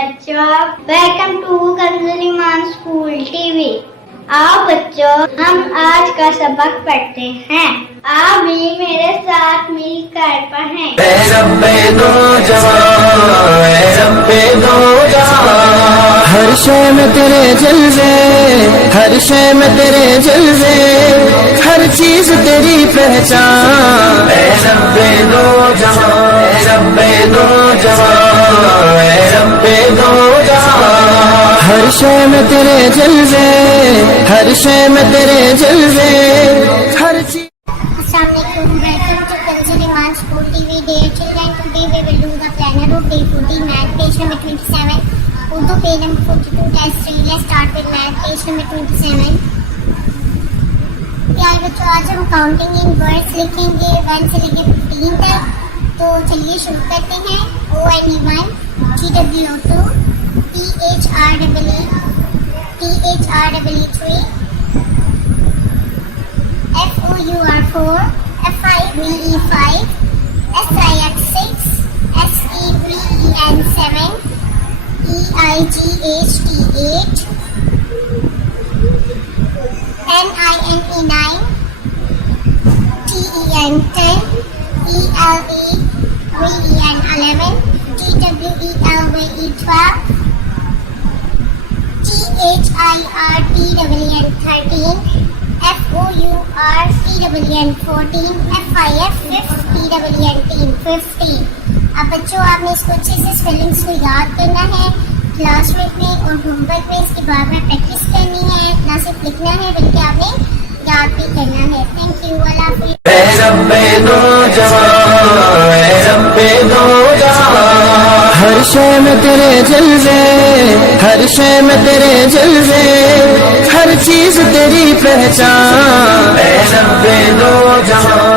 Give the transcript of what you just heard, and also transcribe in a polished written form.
बच्चों, welcome to कंजलीमान school TV. आओ बच्चों, हम आज का सबक पढ़ते हैं। आप भी मेरे साथ मिलकर पढ़ें। हर शय में तेरे जलवे, हर शय में तेरे जलवे, हर चीज तेरी पहचान। ऐ रब्बे दो जहां, ऐ रब्बे दो जहां, ऐ रब्बे दो जहां। हर शय में तेरे जलवे, हर शय में तेरे जलवे, हर चीज। Assalamualaikum, welcome to Kanjaliman School TV. Dear children, today we will do the planner of day 14, math page number 27, Urdu page number 42, test 3. Let's start with math page number 27. प्यारे बच्चों, आज हम काउंटिंग इन वर्ड्स लिखेंगे 1 से लेकर 15 तक। तो चलिए शुरू करते हैं। ONE1, TWO2, THREE, THREE3, FOUR4, FIVE5, SIX6, SEVEN7, EIGHT8, NINE9, TEN10, ELEVEN, TWELVE12, THIRTWN13, FOURTWN14, FIF15 अब बच्चों, आपने इसको अच्छे से स्पेलिंग्स को याद करना है। क्लास वर्क में और होमवर्क में इसकी बार बार प्रैक्टिस करनी है। ना सिर्फ लिखना है बल्कि आपने याद भी करना है। थैंक यू, अल्लाह हाफिज़। हर शय में तेरे जलवे, हर शय में तेरे जलवे, हर चीज तेरी पहचान। ऐ रब्बे दो जहां।